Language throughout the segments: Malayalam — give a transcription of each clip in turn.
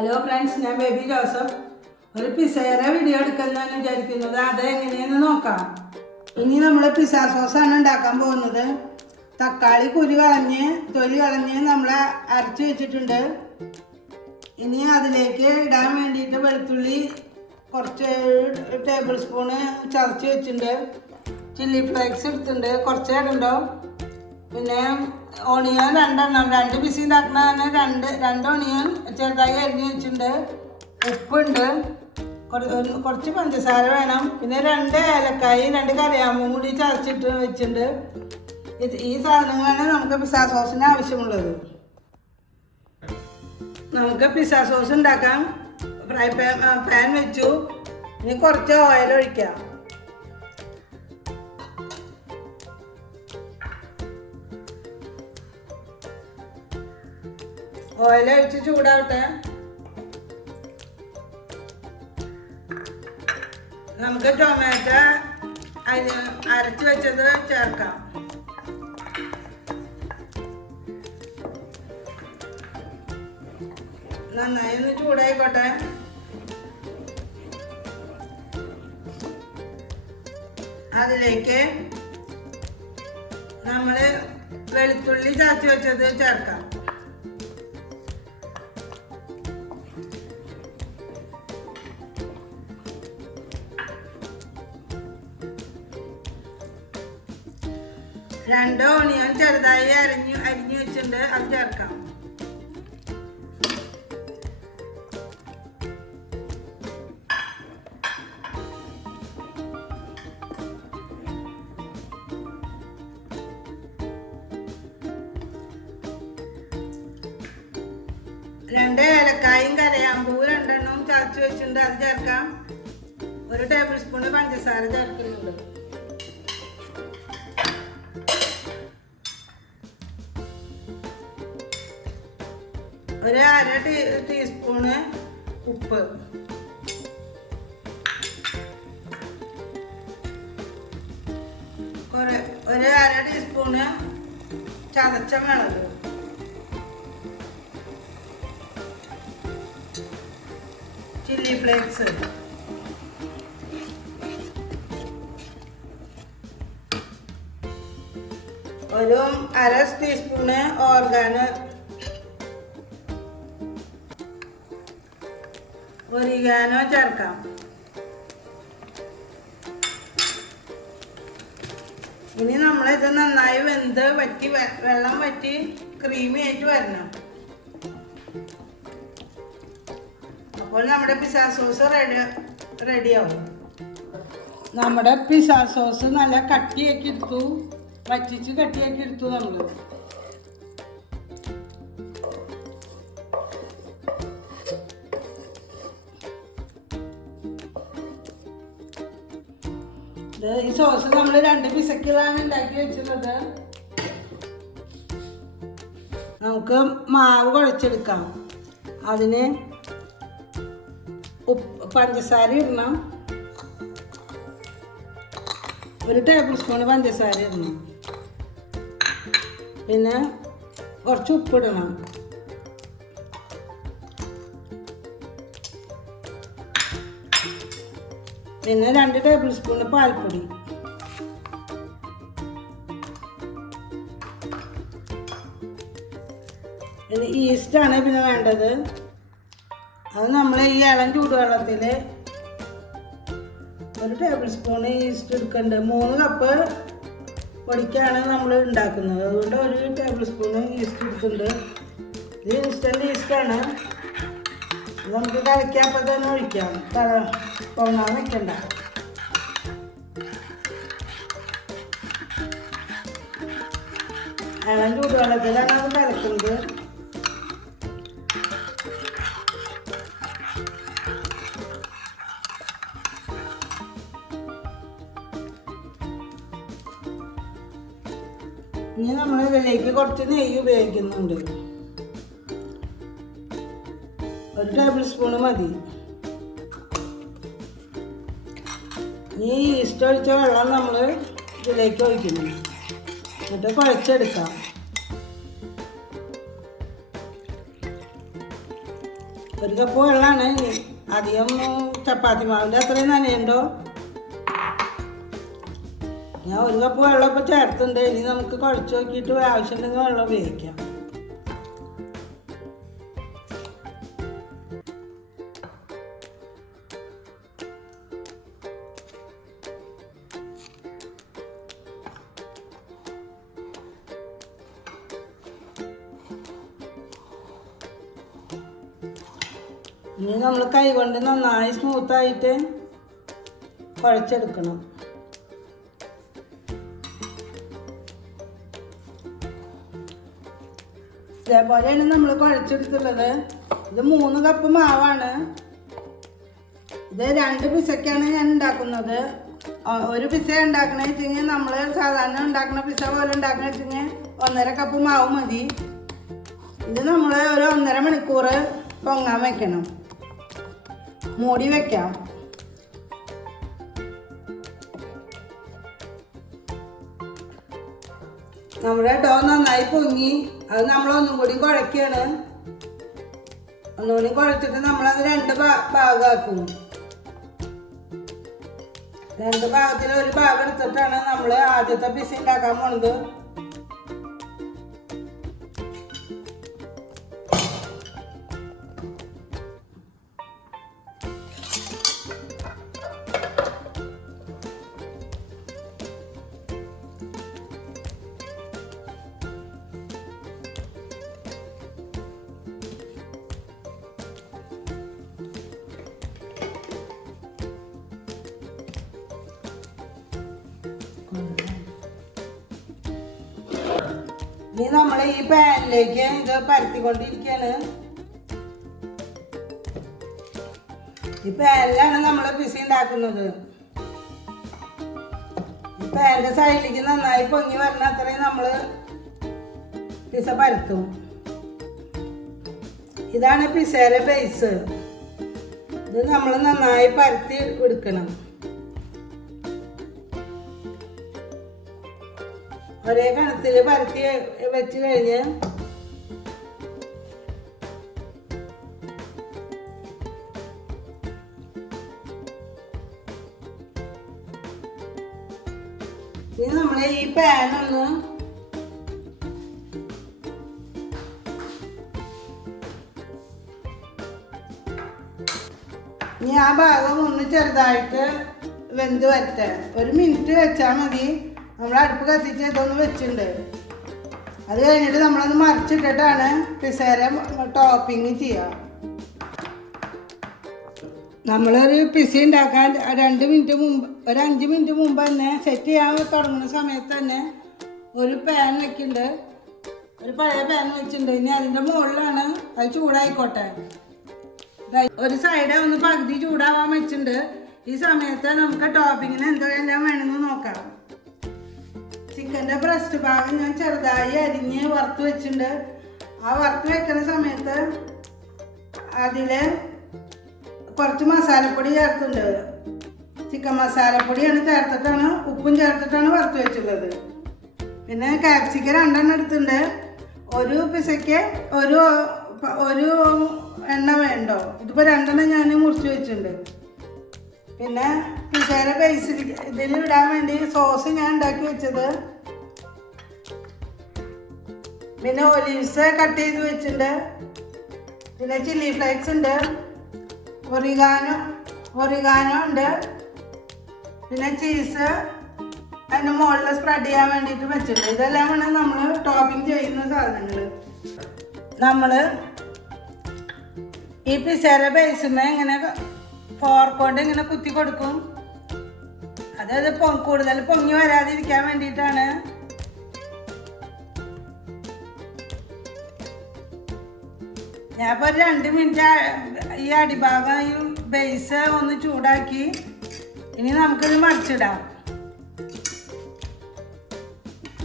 ഹലോ ഫ്രണ്ട്സ്, ഞാൻ ബേബി ജോസഫ്. ഒരു പിസയുടെ വീഡിയോ എടുക്കുന്നതാണ് വിചാരിക്കുന്നത്. അതെങ്ങനെയെന്ന് നോക്കാം. ഇനി നമ്മൾ പിസ്സ സോസാണ് ഉണ്ടാക്കാൻ പോകുന്നത്. തക്കാളി തൊലി കളഞ്ഞ് നമ്മൾ അരച്ച് വെച്ചിട്ടുണ്ട്. ഇനി അതിലേക്ക് ഇടാൻ വേണ്ടിയിട്ട് വെളുത്തുള്ളി കുറച്ച് ടേബിൾ സ്പൂണ് ചതച്ച് വെച്ചിട്ടുണ്ട്. ചില്ലി ഫ്ലേക്സ് എടുത്തിട്ടുണ്ട്, കുറച്ച് ഇടണ്ടോ. പിന്നെ ഓണിയൻ 2 പീസ് ഉണ്ടാക്കുന്നതാണ്. രണ്ട് ഓണിയൻ ചെറുതായി അരിഞ്ഞ് വെച്ചിട്ടുണ്ട്. ഉപ്പുണ്ട്, കുറച്ച് പഞ്ചസാര വേണം. പിന്നെ 2 ഏലക്കായി 2 കറിയാമ്പും കൂടി ചതച്ചിട്ട് വെച്ചിട്ടുണ്ട്. ഈ സാധനങ്ങളാണ് നമുക്ക് പിസ്സ സോസിന് ആവശ്യമുള്ളത്. നമുക്ക് പിസ്സ സോസ് ഉണ്ടാക്കാം. ഫ്രൈ പാൻ വെച്ചു. ഇനി കുറച്ച് ഓയിൽ ഒഴിക്കാം. ഓയിൽ ഒഴിച്ച് ചൂടാവട്ടെ. നമുക്ക് ടൊമാറ്റോ അരച്ച് വെച്ചത് ചേർക്കാം. നന്നായി ഒന്ന് ചൂടായിക്കോട്ടെ. അതിലേക്ക് നമ്മൾ വെളുത്തുള്ളി ചതച്ച് വെച്ചത് ചേർക്കാം. രണ്ട് ഓണിയൻ ചെറുതായി അരിഞ്ഞു വെച്ചിട്ടുണ്ട്, അത് ചേർക്കാം. രണ്ട് ഏലക്കായും കരയാമ്പൂവും 2 ചതച്ച് വെച്ചിട്ടുണ്ട്, അത് ചേർക്കാം. 1 ടേബിൾ സ്പൂണ് പഞ്ചസാര ചേർക്കുന്നുണ്ട്. ഒരു 1/2 ടീസ്പൂണ് ഉപ്പ്, ഒരു 1/2 ടീസ്പൂണ് ചതച്ച മുളക്, ചില്ലി ഫ്ലേക്സ്, ഒരു 1/2 ടീസ്പൂണ് ഒറിഗാനോ ചേർക്കാം. ഇനി നമ്മളിത് നന്നായി വെന്ത് വെള്ളം വറ്റി ക്രീമി ആയിട്ട് വരണം. അപ്പോൾ നമ്മുടെ പിസ്സ സോസ് റെഡിയാവും. നമ്മുടെ പിസ്സ സോസ് നല്ല കട്ടിയാക്കി എടുത്തു, വറ്റിച്ച് കട്ടിയാക്കി എടുത്തു. നമ്മൾ ഈ സോസ് നമ്മൾ 2 പിസക്കിലാണ് ഉണ്ടാക്കി വെച്ചിട്ടുള്ളത്. നമുക്ക് മാവ് കുഴച്ചെടുക്കാം. അതിന് പഞ്ചസാര ഇടണം. 1 ടേബിൾ സ്പൂൺ പഞ്ചസാര ഇടണം. പിന്നെ കുറച്ച് ഉപ്പിടണം. പിന്നെ 2 ടേബിൾ സ്പൂൺ പാൽപ്പൊടി. പിന്നെ ഈസ്റ്റാണ് പിന്നെ വേണ്ടത്. അത് നമ്മൾ ഈ ഇളം ചൂടുവെള്ളത്തിൽ 1 ടേബിൾ സ്പൂൺ ഈസ്റ്റ് എടുക്കുന്നുണ്ട്. 3 കപ്പ് പൊടിക്കാണ് നമ്മൾ ഉണ്ടാക്കുന്നത്. അതുകൊണ്ട് 1 ടേബിൾ സ്പൂൺ ഈസ്റ്റ് എടുക്കുന്നുണ്ട്. ഇത് ഇൻസ്റ്റൻറ്റ് ഈസ്റ്റാണ്. നമുക്ക് കളിക്കാപ്പോൾ തന്നെ ഒഴിക്കാം, പൊങ്ങാൻ വെക്കണ്ട. ഇളം ചൂടുവെള്ളത്തിലാണ് അത് കലക്കുന്നത്. ഇനി നമ്മൾ ഇതിലേക്ക് കുറച്ച് നെയ്യ് ഉപയോഗിക്കുന്നുണ്ട്. 1 ടേബിൾ സ്പൂണ് മതി. ഈ ഈസ്റ്റ് ഒഴിച്ച വെള്ളം നമ്മൾ ഇതിലേക്ക് ഒഴിക്കുന്നു. എന്നിട്ട് കുഴച്ചെടുക്കാം. 1 1 കപ്പ് വെള്ളമാണ്. അധികം ചപ്പാത്തി മാവിൻ്റെ അത്രയും നനയുണ്ടോ. ഞാൻ 1 കപ്പ് വെള്ളം ഇപ്പോൾ ചേർത്തുണ്ട്. ഇനി നമുക്ക് കുഴച്ച് നോക്കിയിട്ട് ആവശ്യമുണ്ടെങ്കിൽ വെള്ളം ഉപയോഗിക്കാം. ഇനി നമ്മൾ കൈ കൊണ്ട് നന്നായി സ്മൂത്തായിട്ട് കുഴച്ചെടുക്കണം. ഇതേപോലെയാണ് നമ്മൾ കുഴച്ചെടുത്തുള്ളത്. ഇത് 3 കപ്പ് മാവാണ്. ഇത് 2 പിസയ്ക്കാണ് ഞാൻ ഉണ്ടാക്കുന്നത്. 1 പിസ ഉണ്ടാക്കണ വെച്ചെങ്കിൽ നമ്മൾ സാധാരണ ഉണ്ടാക്കുന്ന പിസ പോലെ ഉണ്ടാക്കണ വെച്ചെങ്കിൽ 1.5 കപ്പ് മാവ് മതി. ഇത് നമ്മൾ ഒരു 1.5 മണിക്കൂർ പൊങ്ങാൻ വെക്കണം. മൂടി വെക്കാം. നമ്മുടെ ഡോ നന്നായി പൊങ്ങി. അത് നമ്മൾ ഒന്നും കൂടി കുഴക്കുകയാണ്. ഒന്നുകൂടി കുഴച്ചിട്ട് നമ്മളത് 2 ഭാഗമാക്കും. 2 ഭാഗത്തിൽ ഒരു ഭാഗം എടുത്തിട്ടാണ് നമ്മൾ ആദ്യത്തെ പിസ ഉണ്ടാക്കാൻ പോണത്. ഇനി നമ്മൾ ഈ പാനിലേക്ക് ഇത് പരത്തിക്കൊണ്ടിരിക്കുകയാണ്. ഈ പാനിലാണ് നമ്മൾ പിസ ഉണ്ടാക്കുന്നത്. ഈ പാനിന്റെ സൈഡിലേക്ക് നന്നായി പൊങ്ങി വരണ അത്രയും നമ്മൾ പിസ പരത്തും. ഇതാണ് പിസയുടെ ബേസ്. ഇത് നമ്മൾ നന്നായി പരത്തി എടുക്കണം. ഒരേ കണത്തിൽ പരത്തി വെച്ച് കഴിഞ്ഞ് ഇനി നമ്മൾ ഈ പാനൊന്ന് ഇനി ആ ഭാഗം ഒന്ന് ചെറുതായിട്ട് വെന്ത് വരട്ടെ. 1 മിനിറ്റ് വെച്ചാൽ മതി. നമ്മൾ അടുപ്പ് കത്തിച്ച് ഇതൊന്ന് വെച്ചിട്ടുണ്ട്. അത് കഴിഞ്ഞിട്ട് നമ്മളത് മറിച്ചിട്ടിട്ടാണ് പിസേര ടോപ്പിങ് ചെയ്യുക. നമ്മളൊരു പിസ ഉണ്ടാക്കാൻ 2 മിനിറ്റ് മുമ്പ്, ഒരു 5 മിനിറ്റ് മുമ്പ് തന്നെ സെറ്റ് ചെയ്യാൻ തുടങ്ങുന്ന സമയത്ത് തന്നെ ഒരു പാൻ വെക്കുന്നുണ്ട്. ഒരു പഴയ പാൻ വെച്ചിട്ടുണ്ട്. ഇനി അതിൻ്റെ മുകളിലാണ് അത് ചൂടായിക്കോട്ടെ. ഒരു സൈഡ് ഒന്ന് പകുതി ചൂടാവാൻ വെച്ചിട്ടുണ്ട്. ഈ സമയത്ത് നമുക്ക് ടോപ്പിങ്ങിന് എന്തെല്ലാം വേണമെന്ന് നോക്കാം. ചിക്കൻ്റെ ബ്രസ്റ്റ് ഭാഗം ഞാൻ ചെറുതായി അരിഞ്ഞ് വറുത്ത് വെച്ചിട്ടുണ്ട്. ആ വറുത്ത് വെക്കുന്ന സമയത്ത് അതിൽ കുറച്ച് മസാലപ്പൊടി ചേർത്തിട്ടുണ്ട്. ചിക്കൻ മസാലപ്പൊടിയാണ് ചേർത്തിട്ടാണ്, ഉപ്പും ചേർത്തിട്ടാണ് വറുത്ത് വെച്ചുള്ളത്. പിന്നെ കാപ്സിക്കം 2 എടുത്തിട്ടുണ്ട്. ഒരു പിസയ്ക്ക് ഒരു എണ്ണ വേണ്ടോ. ഇതിപ്പോൾ 2 ഞാൻ മുറിച്ച് വെച്ചിട്ടുണ്ട്. പിന്നെ പിസയുടെ ബേസിൽ ഇതിൽ ഇടാൻ വേണ്ടി സോസ് ഞാൻ ഉണ്ടാക്കി വെച്ചത്. പിന്നെ ഒലീവ്സ് കട്ട് ചെയ്ത് വെച്ചിട്ടുണ്ട്. പിന്നെ ചില്ലി ഫ്ലേക്സ് ഉണ്ട്, ഒറിഗാനോ ഉണ്ട്. പിന്നെ ചീസ് അതിൻ്റെ മുകളിൽ സ്പ്രെഡ് ചെയ്യാൻ വേണ്ടിയിട്ട് വെച്ചിട്ടുണ്ട്. ഇതെല്ലാമാണ് നമ്മൾ ടോപ്പിംഗ് ചെയ്യുന്ന സാധനങ്ങൾ. നമ്മൾ ഈ പിസയുടെ ബേസിന് ഇങ്ങനെ ഫോർക്കോണ്ട് ഇങ്ങനെ കുത്തി കൊടുക്കും. അതായത് കൂടുതൽ പൊങ്ങി വരാതിരിക്കാൻ വേണ്ടിയിട്ടാണ്. ഞാൻ ഇപ്പോൾ 2 മിനിറ്റ് ഈ അടിഭാഗം ഈ ബേസ് ഒന്ന് ചൂടാക്കി. ഇനി നമുക്കിത് മറിച്ചിടാം.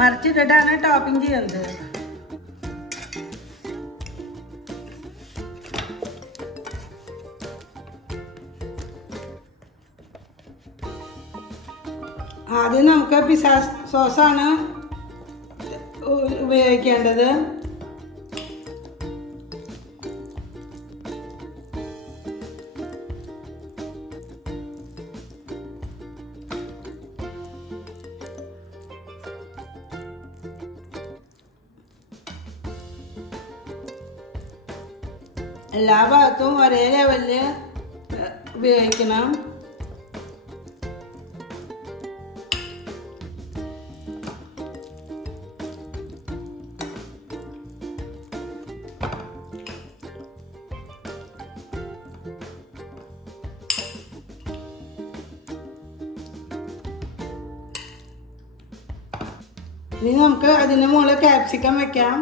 മറിച്ചിട്ടിട്ടാണ് ടോപ്പിംഗ് ചെയ്യുന്നത്. ആദ്യം നമുക്ക് പിസ്സ സോസാണ് ഉപയോഗിക്കേണ്ടത്. എല്ലാ ഭാഗത്തും ഒരേ ലെവലിൽ ഉപയോഗിക്കണം. ഇനി നമുക്ക് അതിന് മുകളിൽ ക്യാപ്സിക്കം വെക്കാം.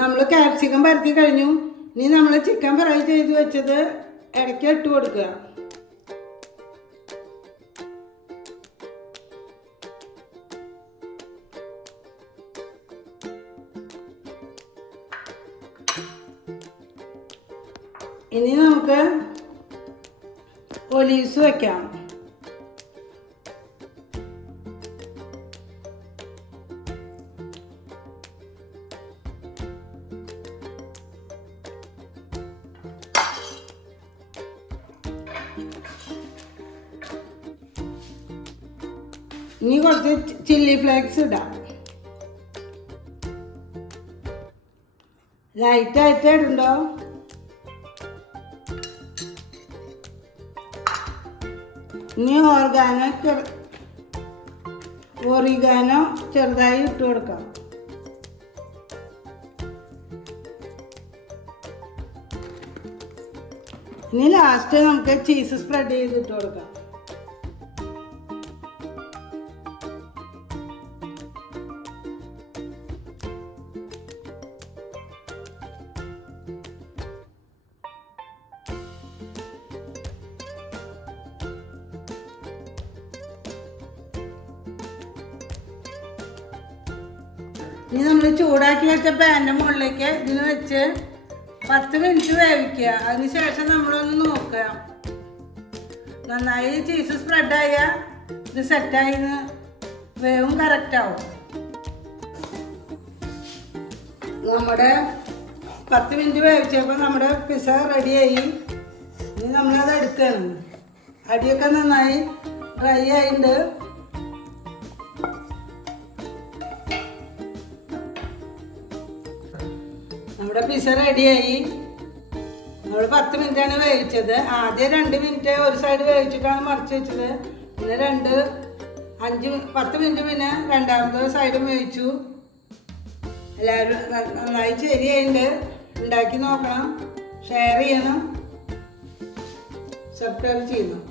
നമ്മൾ ക്യാപ്സിക്കം പരത്തി കഴിഞ്ഞു. ഇനി നമ്മൾ ചിക്കൻ ഫ്രൈ ചെയ്ത് വെച്ചത് ഇടയ്ക്ക് ഇട്ട് കൊടുക്കുക. ഇനി നമുക്ക് ഒലീവ്സ് വെക്കാം. ഇനി കുറച്ച് ചില്ലി ഫ്ലേക്സ് ഇടാം. ലൈറ്റായിട്ട് ഇടുണ്ടോ? ഇനി ഒറിഗാനോ ചെറുതായി ഇട്ട് കൊടുക്കാം. ഇനി ലാസ്റ്റ് നമുക്ക് ചീസ് സ്പ്രെഡ് ചെയ്തിട്ട് കൊടുക്കാം. ഇനി നമ്മൾ ചൂടാക്കി വെച്ച പാൻ്റെ മുകളിലേക്ക് ഇതിന് വെച്ച് 10 മിനിറ്റ് വേവിക്കുക. അതിനുശേഷം നമ്മളൊന്ന് നോക്കുക. നന്നായി ചീസ് സ്പ്രെഡായ ഇത് സെറ്റായി വേവും കറക്റ്റാവും. നമ്മുടെ 10 മിനിറ്റ് വേവിച്ചപ്പോൾ നമ്മുടെ പിസ്സ റെഡിയായി. ഇനി നമ്മളത് എടുക്കുകയാണ്. അടിയൊക്കെ നന്നായി ഡ്രൈ ആയിട്ടുണ്ട്. നമ്മുടെ പിസ്സ റെഡിയായി. നമ്മൾ 10 മിനിറ്റാണ് വേവിച്ചത്. ആദ്യം 2 മിനിറ്റ് ഒരു സൈഡ് വേവിച്ചിട്ടാണ് മറിച്ച് വെച്ചത്. പിന്നെ 10 മിനിറ്റ് പിന്നെ രണ്ടാമത്തെ സൈഡും വേവിച്ചു. എല്ലാവരും നന്നായി ശരിയായിട്ടുണ്ട്. ഉണ്ടാക്കി നോക്കണം, ഷെയർ ചെയ്യണം, സബ്സ്ക്രൈബ് ചെയ്യണം.